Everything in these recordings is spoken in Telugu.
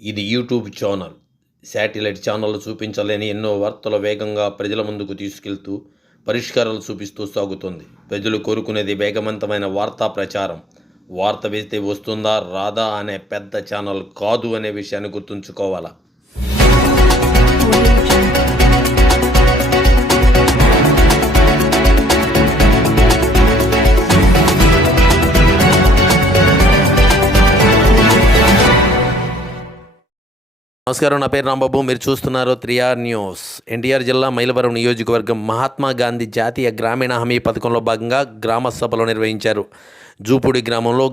ఇది యూట్యూబ్ ఛానల్. శాటిలైట్ ఛానల్ చూపించలేని ఎన్నో వార్తలు వేగంగా ప్రజల ముందుకు తీసుకెళ్తూ పరిష్కారాలు చూపిస్తూ సాగుతుంది. ప్రజలు కోరుకునేది వేగవంతమైన వార్తా ప్రచారం. వార్త వేస్తే వస్తుందా రాదా అనే పెద్ద ఛానల్ కాదు అనే విషయాన్ని గుర్తుంచుకోవాలా? నమస్కారం నా పేరు రాంబాబు. మీరు చూస్తున్నారు త్రిఆర్ న్యూస్. ఎన్టీఆర్ జిల్లా మైలవరం నియోజకవర్గం మహాత్మా గాంధీ జాతీయ గ్రామీణ హామీ పథకంలో భాగంగా గ్రామ సభలు నిర్వహించారు. జూపూడి గ్రామంలో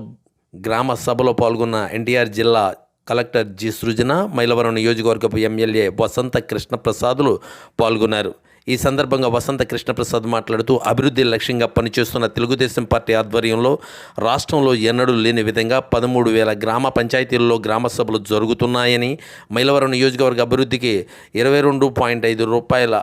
గ్రామ సభలో పాల్గొన్న ఎన్టీఆర్ జిల్లా కలెక్టర్ జి. సృజన మైలవరం నియోజకవర్గపు ఎమ్మెల్యే వసంత కృష్ణప్రసాదులు పాల్గొన్నారు. ఈ సందర్భంగా వసంత కృష్ణప్రసాద్ మాట్లాడుతూ అభివృద్ధి లక్ష్యంగా పనిచేస్తున్న తెలుగుదేశం పార్టీ ఆధ్వర్యంలో రాష్ట్రంలో ఎన్నడూ లేని విధంగా పదమూడు వేల గ్రామ పంచాయతీల్లో గ్రామ సభలు జరుగుతున్నాయని మైలవరం నియోజకవర్గ అభివృద్ధికి ఇరవై రెండు పాయింట్ ఐదు రూపాయల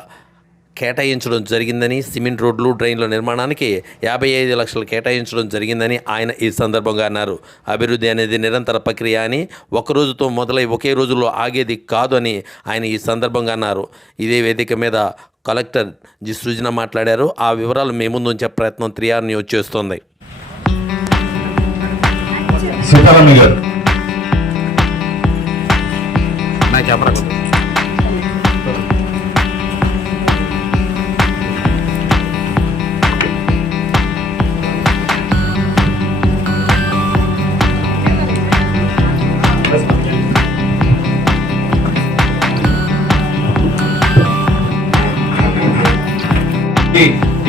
కేటాయించడం జరిగిందని సిమెంట్ రోడ్లు డ్రైన్ల నిర్మాణానికి యాభై ఐదు లక్షలు కేటాయించడం జరిగిందని ఆయన ఈ సందర్భంగా అన్నారు. అభివృద్ధి అనేది నిరంతర ప్రక్రియ అని ఒక రోజుతో మొదలై ఒకే రోజులో ఆగేది కాదు అని ఆయన ఈ సందర్భంగా అన్నారు. ఇదే వేదిక మీద కలెక్టర్ జి. సృజన మాట్లాడారు. ఆ వివరాలు మీ ముందు ఉంచే ప్రయత్నం త్రియార్ న్యూస్ చేస్తోంది. సీతారామయ్య గారు. నా కెమెరా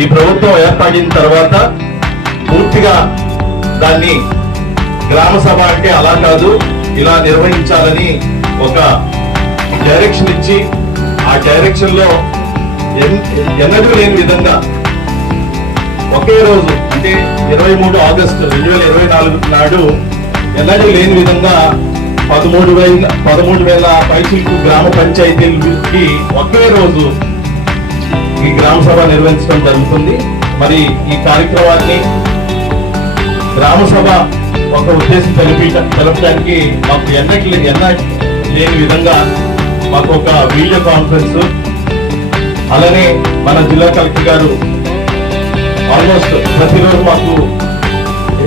ఈ- ప్రభుత్వం ఏర్పడిన తర్వాత పూర్తిగా దాన్ని గ్రామ సభ అంటే అలా కాదు ఇలా నిర్వహించాలని ఒక డైరెక్షన్ ఇచ్చి ఆ డైరెక్షన్లో ఎన్- ఎన్నడూ లేని విధంగా ఒకే రోజు అంటే ఇరవై మూడు ఆగస్టు రెండు వేల ఇరవై నాలుగు నాడు ఎన్నడూ లేని విధంగా పదమూడు వేల పదమూడు వేల పైచిలకు గ్రామ పంచాయతీలకి ఒకే రోజు ఈ గ్రామ సభ నిర్వహించడం జరుగుతుంది. మరి ఈ కార్యక్రమాన్ని గ్రామ సభ ఒక ఉద్దేశం తెలిపి తెలపడానికి మాకు ఎన్నటి ఎన్న లేని విధంగా మాకు ఒక వీడియో కాన్ఫరెన్స్ అలానే మన జిల్లా కలెక్టర్ గారు ఆల్మోస్ట్ ప్రతిరోజు మాకు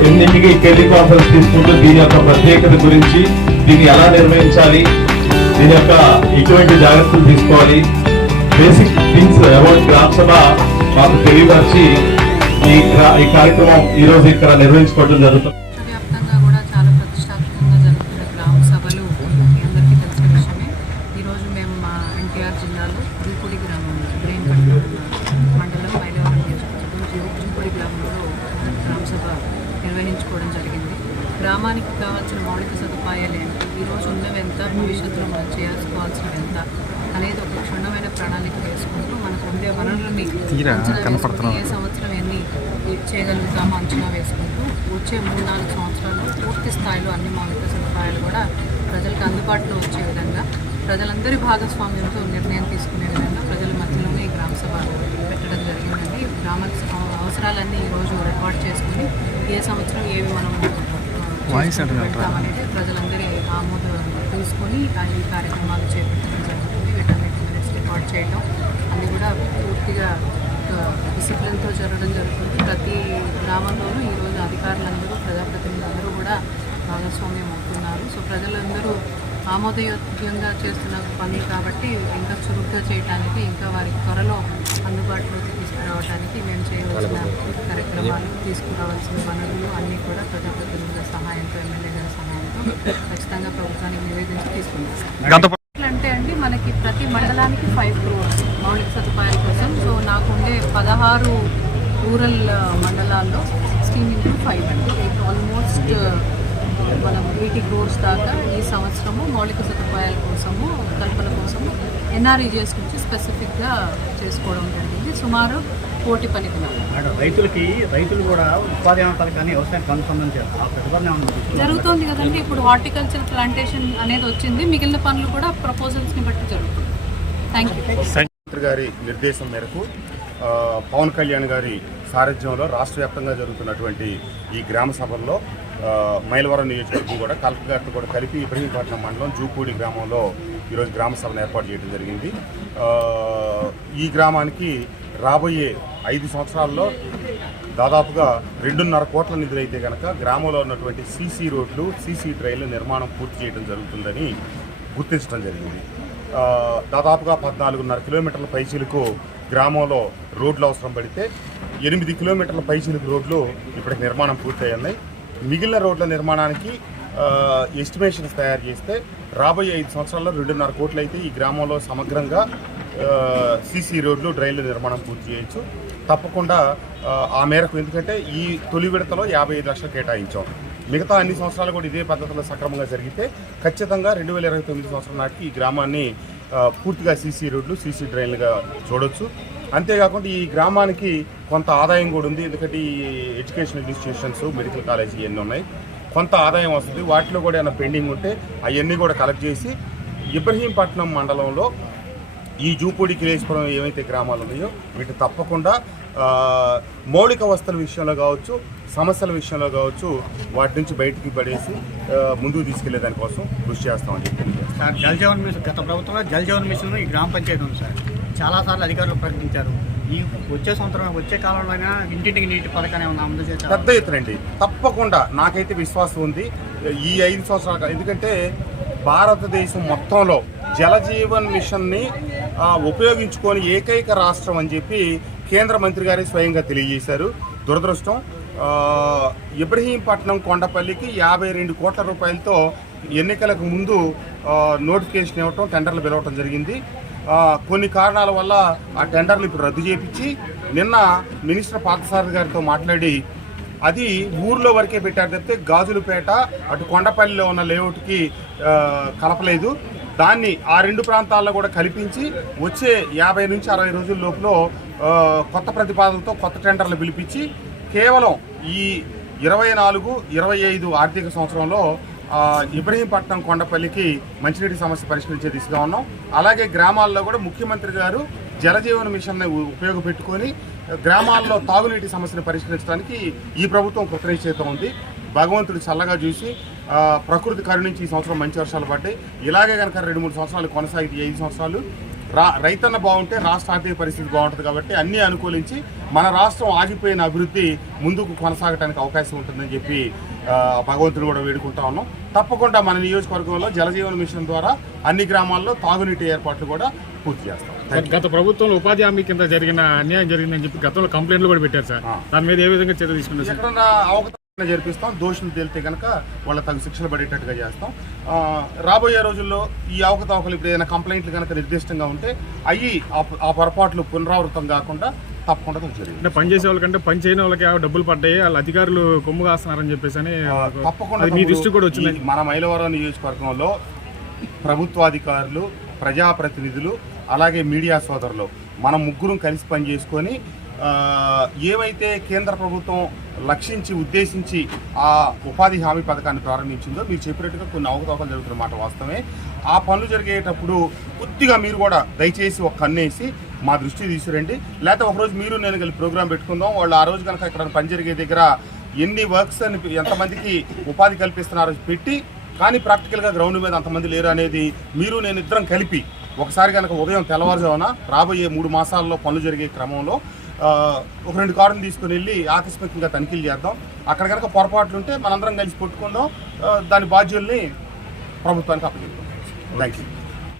ఎన్నింటికి టెలికాన్ఫరెన్స్ తీసుకుంటూ దీని యొక్క ప్రత్యేకత గురించి దీన్ని ఎలా నిర్వహించాలి దీని యొక్క ఎటువంటి జాగ్రత్తలు తీసుకోవాలి బేసిక్ థింగ్స్ అబౌట్ గ్రామ సభ మాకు తెలియపరిచి ఈ ఈ కార్యక్రమం ఈ రోజు ఇక్కడ నిర్వహించుకోవడం జరుగుతుంది వ్యాప్తంగా కూడా చాలా ప్రతిష్టాత్మకంగా జరుగుతున్న గ్రామ సభలు మీ అందరికీ తెలిసిన విషయమే ఈరోజు మేము మా ఎన్టీఆర్ జిల్లాలో జూపూడి గ్రామంలో బ్రెయిన్పట్నం మండలం మైలవరం నియోజకవర్గం జూ- జూపూడి గ్రామంలో గ్రామ సభ నిర్వహించుకోవడం జరిగింది గ్రామానికి కావాల్సిన మౌలిక సదుపాయాలు ఏంటి ఈరోజు ఉన్నవి ఎంత భవిష్యత్తులో మనం చేసుకోవాల్సినవి ఎంత అనేది ఒక క్షుణ్ణమైన ప్రణాళిక వేసుకుంటూ మనకు ఉండే అంచనా వేసుకుంటూ ఏ సంవత్సరం ఎన్ని చేయగలుగుతామో అంచనా వేసుకుంటూ వచ్చే మూడు నాలుగు సంవత్సరాల్లో పూర్తి స్థాయిలో అన్ని మౌలిక సదుపాయాలు కూడా ప్రజలకు అందుబాటులో వచ్చే విధంగా ప్రజలందరి భాగస్వామ్యంతో నిర్ణయం తీసుకునే విధంగా ప్రజల మధ్యలోనే ఈ గ్రామ సభ పెట్టడం జరిగిందండి. గ్రామ అవ- అవసరాలన్నీ ఈరోజు రికార్డ్ చేసుకుని ఏ సంవత్సరం ఏవి మనం పెడతామనేది ప్రజలందరి ఆమోదం తీసుకొని ఈ కార్యక్రమాలు చేపట్టడం జరుగుతుంది. వీటన్నిటి రికార్డ్ చేయడం అన్నీ కూడా పూర్తిగా డిసిప్లిన్తో జరగడం జరుగుతుంది. ప్రతి గ్రామంలోనూ ఈరోజు అధికారులందరూ ప్రజాప్రతినిధులందరూ కూడా భాగస్వామ్యం అవుతున్నారు. సో ప్రజలందరూ ఆమోదయోగ్యంగా చేస్తున్న పనులు కాబట్టి ఇంకా చురుగ్గా చేయడానికి ఇంకా వారికి త్వరలో అందుబాటులోకి తీసుకురావడానికి మేము చేయవలసిన కార్యక్రమాలు తీసుకురావాల్సిన వనరులు అన్నీ కూడా ప్రజాప్రతినిధుల సహాయంతో ఎమ్మెల్యే గారి సహాయంతో ఖచ్చితంగా ప్రభుత్వానికి నివేదించి తీసుకుంటాం. అంటే అండి మనకి ప్రతి మండలానికి ఫైవ్ క్రోర్స్ మౌలిక సదుపాయాల పదహారు రూరల్ మండలాల్లో సిక్స్టీన్ ఇంటూ ఫైవ్ అండి ఆల్మోస్ట్ మనం ఎయిటీ క్రోర్స్ దాకా ఈ సంవత్సరము మౌలిక సదుపాయాల కోసము కల్పన కోసము ఎన్ఆర్ఈజిఎస్ నుంచి స్పెసిఫిక్గా చేసుకోవడం జరిగింది. సుమారు కోటి పని రైతులకి రైతులు కూడా ఉపాధి పథకాన్ని? జరుగుతోంది కదండి. ఇప్పుడు హార్టికల్చర్ ప్లాంటేషన్ అనేది వచ్చింది. మిగిలిన పనులు కూడా ప్రపోజల్స్ని బట్టి జరుగుతుంది. థ్యాంక్ యూ గారి నిర్దేశం మేరకు పవన్ కళ్యాణ్ గారి సారథ్యంలో రాష్ట్ర వ్యాప్తంగా జరుగుతున్నటువంటి ఈ గ్రామ సభల్లో మైలవరం నియోజకవర్గం కూడా కలెక్టర్ గారితో కూడా కలిపి ఇబ్రహీంపట్నం మండలం జూపూడి గ్రామంలో ఈరోజు గ్రామ సభను ఏర్పాటు చేయడం జరిగింది. ఈ గ్రామానికి రాబోయే ఐదు సంవత్సరాల్లో దాదాపుగా రెండున్నర కోట్ల నిధులైతే కనుక గ్రామంలో ఉన్నటువంటి సీసీ రోడ్లు సీసీ డ్రైన్ల నిర్మాణం పూర్తి చేయడం జరుగుతుందని గుర్తించడం జరిగింది. దాదాపుగా పద్నాలుగున్నర కిలోమీటర్ల పైచీలకు గ్రామంలో రోడ్లు అవసరం పడితే ఎనిమిది కిలోమీటర్ల పైచీలకు రోడ్లు ఇప్పటికి నిర్మాణం పూర్తయ్యాయి. మిగిలిన రోడ్ల నిర్మాణానికి ఎస్టిమేషన్స్ తయారు చేస్తే రాబోయే ఐదు సంవత్సరాల్లో రెండున్నర కోట్లు అయితే ఈ గ్రామంలో సమగ్రంగా సీసీ రోడ్లు డ్రైన్ల నిర్మాణం పూర్తి చేయొచ్చు. తప్పకుండా ఆ, మేరకు ఎందుకంటే ఈ తొలి విడతలో యాభై ఐదు లక్షలు కేటాయించాం. మిగతా అన్ని సంవత్సరాలు కూడా ఇదే పద్ధతిలో సక్రమంగా జరిగితే ఖచ్చితంగా రెండు వేల ఇరవై తొమ్మిది సంవత్సరం నాటికి ఈ గ్రామాన్ని పూర్తిగా సీసీ రోడ్లు సీసీ డ్రైన్లుగా చూడొచ్చు. అంతేకాకుండా ఈ గ్రామానికి కొంత ఆదాయం కూడా ఉంది. ఎందుకంటే ఈ ఎడ్యుకేషన్ ఇన్స్టిట్యూషన్స్ మెడికల్ కాలేజీ ఇవన్నీ ఉన్నాయి. కొంత ఆదాయం వస్తుంది. వాటిలో కూడా ఏమైనా పెండింగ్ ఉంటే అవన్నీ కూడా కలెక్ట్ చేసి ఇబ్రహీంపట్నం మండలంలో ఈ జూపూడి కిలేశ్వరం ఏవైతే గ్రామాలు ఉన్నాయో వీటి తప్పకుండా మౌలిక వస్తువుల విషయంలో కావచ్చు సమస్యల విషయంలో కావచ్చు వాటి నుంచి బయటికి పడేసి ముందుకు తీసుకెళ్ళే దానికోసం కృషి చేస్తామని చెప్పి. సార్ జల్ జీవన్ మిషన్ గత ప్రభుత్వంలో జల్ జీవన్ మిషన్ ఈ గ్రామ పంచాయతీ ఉంది సార్. చాలాసార్లు అధికారులు ప్రకటించారు. ఈ వచ్చే సంవత్సరం వచ్చే కాలంలోనే ఇంటింటికి నీటి పథకాన్ని ఏమన్నా అమలు చేశారు? పెద్ద ఎత్తునండి తప్పకుండా నాకైతే విశ్వాసం ఉంది. ఈ ఐదు సంవత్సరాలు ఎందుకంటే భారతదేశం మొత్తంలో జలజీవన్ మిషన్ని ఉపయోగించుకొని ఏకైక రాష్ట్రం అని చెప్పి కేంద్ర మంత్రి గారే స్వయంగా తెలియజేశారు. దురదృష్టం. ఇబ్రహీంపట్నం కొండపల్లికి యాభై రెండు కోట్ల రూపాయలతో ఎన్నికలకు ముందు నోటిఫికేషన్ ఇవ్వటం టెండర్లు పిలవటం జరిగింది. కొన్ని కారణాల వల్ల ఆ టెండర్లు ఇప్పుడు రద్దు చేపించి నిన్న మినిస్టర్ పార్థసారథి గారితో మాట్లాడి అది ఊర్లో వరకే పెట్టారు తప్పితే గాజులపేట అటు కొండపల్లిలో ఉన్న లేఅవుట్కి కలపలేదు. దాన్ని ఆ రెండు ప్రాంతాల్లో కూడా కల్పించి వచ్చే యాభై నుంచి అరవై రోజుల లోపల కొత్త ప్రతిపాదనతో కొత్త టెండర్లు పిలిపించి కేవలం ఈ ఇరవై నాలుగు ఇరవై ఐదు ఆర్థిక సంవత్సరంలో ఇబ్రహీంపట్నం కొండపల్లికి మంచినీటి సమస్య పరిష్కరించే దిశగా ఉన్నాం. అలాగే గ్రామాల్లో కూడా ముఖ్యమంత్రి గారు జలజీవన మిషన్ని ఉపయోగపెట్టుకొని గ్రామాల్లో తాగునీటి సమస్యను పరిష్కరించడానికి ఈ ప్రభుత్వం కృతనిశ్చయితం ఉంది. భగవంతుడు చల్లగా చూసి ప్రకృతి కరుణించి ఈ సంవత్సరం మంచి వర్షాలు పడ్డాయి. ఇలాగే కనుక రెండు మూడు సంవత్సరాలు కొనసాగితే ఐదు సంవత్సరాలు రా రైతన్న బాగుంటే రాష్ట్ర ఆర్థిక పరిస్థితి బాగుంటుంది కాబట్టి అన్నీ అనుకూలించి మన రాష్ట్రం ఆగిపోయిన అభివృద్ధి ముందుకు కొనసాగడానికి అవకాశం ఉంటుందని చెప్పి భగవంతుని కూడా వేడుకుంటా ఉన్నాం తప్పకుండా మన నియోజకవర్గంలో జలజీవన మిషన్ ద్వారా అన్ని గ్రామాల్లో తాగునీటి ఏర్పాట్లు కూడా పూర్తి చేస్తాం. గత ప్రభుత్వంలో ఉపాధి హామీ కింద జరిగిన అన్యాయం జరిగిందని చెప్పి గతంలో కంప్లైంట్లు కూడా పెట్టారు సార్. దాని మీద ఏ విధంగా చర్య తీసుకున్నారు జరిపిస్తాం. దోషులు తేలితే కనుక వాళ్ళ తగు శిక్షలు పడేటట్టుగా చేస్తాం. రాబోయే రోజుల్లో ఈ అవకతవకలు ఇప్పుడు ఏదైనా కంప్లైంట్లు కనుక నిర్దిష్టంగా ఉంటే అవి ఆ- ఆ పొరపాట్లు పునరావృతం కాకుండా తప్పకుండా అంటే పని చేసే వాళ్ళకంటే పని చేయని వాళ్ళకి డబ్బులు పడ్డాయి. వాళ్ళ అధికారులు కొమ్ము కాస్తున్నారని చెప్పేసి అని తప్పకుండా మీ దృష్టి కూడా వచ్చింది మన మైలవరం నియోజకవర్గంలో ప్రభుత్వాధికారులు ప్రజాప్రతినిధులు అలాగే మీడియా సోదరులు మనం ముగ్గురం కలిసి పనిచేసుకొని ఆ, ఏవైతే కేంద్ర ప్రభుత్వం లక్షించి ఉద్దేశించి ఆ ఉపాధి హామీ పథకాన్ని ప్రారంభించిందో మీరు చెప్పినట్టుగా కొన్ని అవకతవకలు జరుగుతున్న మాట వాస్తవమే. ఆ పనులు జరిగేటప్పుడు కొద్దిగా మీరు కూడా దయచేసి ఒక కన్నేసి మా దృష్టి తీసుకురండి. లేకపోతే ఒకరోజు మీరు నేను కలిసి ప్రోగ్రామ్ పెట్టుకుందాం. వాళ్ళు ఆ రోజు కనుక ఇక్కడ పని జరిగే దగ్గర ఎన్ని వర్క్స్ అని ఎంతమందికి ఉపాధి కల్పిస్తున్నారో పెట్టి కానీ ప్రాక్టికల్గా గ్రౌండ్ మీద అంతమంది లేరు అనేది మీరు నేను ఇద్దరం కలిపి ఒకసారి కనుక ఉదయం తెల్లవారుజామున రాబోయే మూడు మాసాల్లో పనులు జరిగే క్రమంలో ఒక రెండు కార్లు తీసుకుని వెళ్ళి ఆకస్మికంగా తనిఖీలు చేద్దాం. అక్కడ కనుక పొరపాట్లు ఉంటే మనందరం కలిసి కొట్టుకుందాం. దాని బాధ్యుల్ని ప్రభుత్వానికి అప్పగిద్దాం థ్యాంక్ యూ